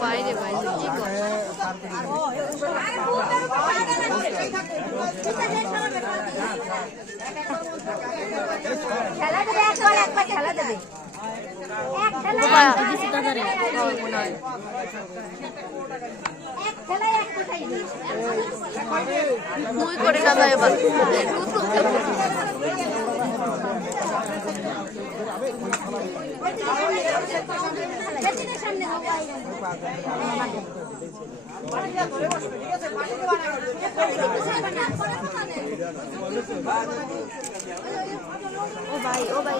বাইরে বাইরে কি খেলা দেবে একবার খেলা দেবে মুই করে না যায় এবার ও ভাই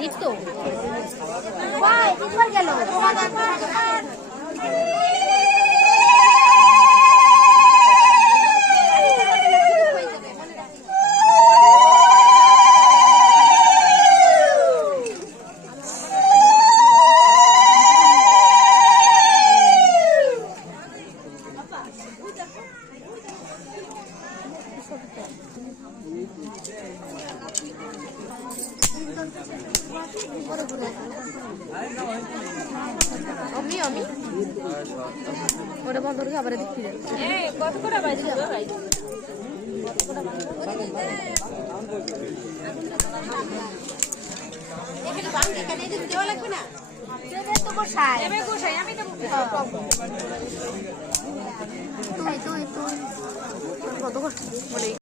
দীপ্ত ভাই কিসবার গেল আমি ওটা বন্ধ করে আবার দেখি কত করে ভাই ভাই দেওয়া লাগবে না তুই কত করছিস